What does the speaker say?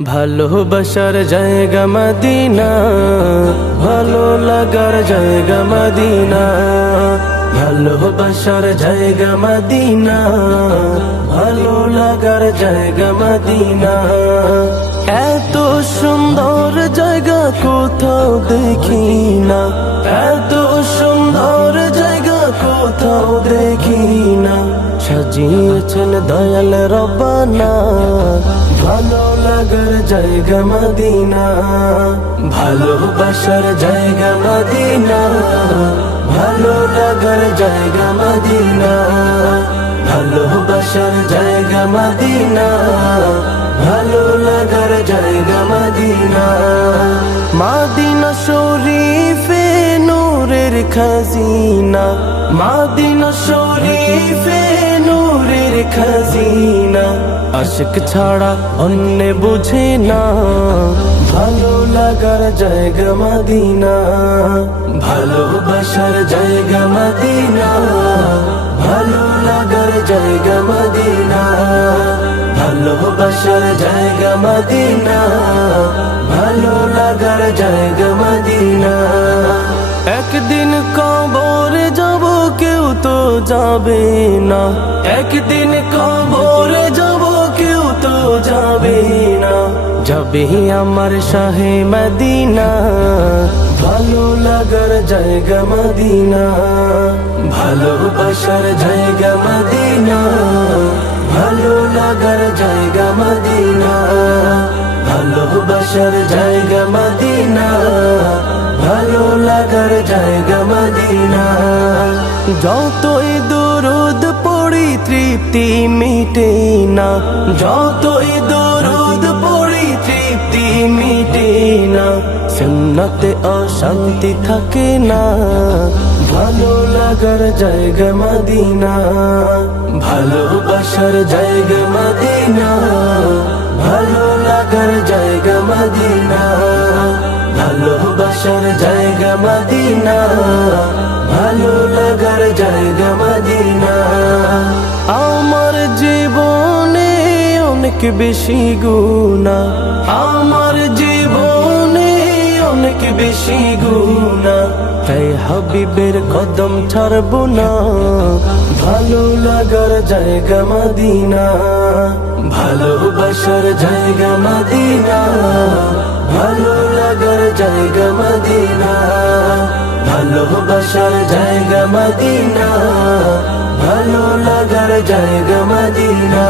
ভালোবাসার জায়গা মদিনা, ভালো লাগার জায়গা মদিনা। ভালোবাসার জায়গা মদিনা, ভালো লাগার জায়গা মদিনা। এত সুন্দর জায়গা কোথাও দেখি না, এত সুন্দর জায়গা কোথাও দেখি না। সাজিয়েছেন দয়াল রব্বানা, ভালো লাগার জায়গা মদিনা। ভালোবাসার জায়গা মদিনা, ভালো লাগার জায়গা মদিনা। ভালোবাসার জায়গা মদিনা, ভালো লাগার জায়গা মদিনা। মদিনা শরীফে নূরের খাজিনা, মদিনা শরীফে নূরের খাজিনা। আশিক ছাড়া অন্য বুঝে না, ভালো লাগার জায়গা মদিনা। ভালোবাসার জায়গা মদিনা, ভালো লাগার জায়গা মদিনা। ভালোবাসার জায়গা মদিনা, ভালো লাগার জায়গা মদিনা। একদিন কবর যাব কেউ তো যাবে না, একদিন কবর যাব কেউ তো যাবে না। যাবে আমার শাহে মদিনা, ভালো লাগার জায়গা মদিনা। ভালোবাসার জায়গা মদিনা, ভালো লাগার জায়গা মদিনা। ভালোবাসার জায়গা মদিনা, ভালো লাগার জায়গা মদিনা। যতই দরুদ পড়ি তৃপ্তি মিটে না, যতই দরুদ পড়ি তৃপ্তি মিটে না। সুন্নতে অশান্তি থাকে না, ভালো লাগার জায়গা মদিনা। ভালোবাসার জায়গা মদিনা, ভালো লাগার জায়গা মদিনা। ভালোবাসার জায়গা মদিনা, ভালো লাগার জায়গা মদিনা। আমার জীবনে অনেক বেশি গুনাহ, আমার জীবনে অনেক বেশি গুনাহ। তাই হাবিবের কদম ছাড়ব না, ভালো লাগার জায়গা মদিনা। ভালোবাসার জায়গা মদিনা, ভালো লাগার জায়গা মদিনা। ভালোবাসার জায়গা মদিনা, ভালো লাগার জায়গা মদিনা।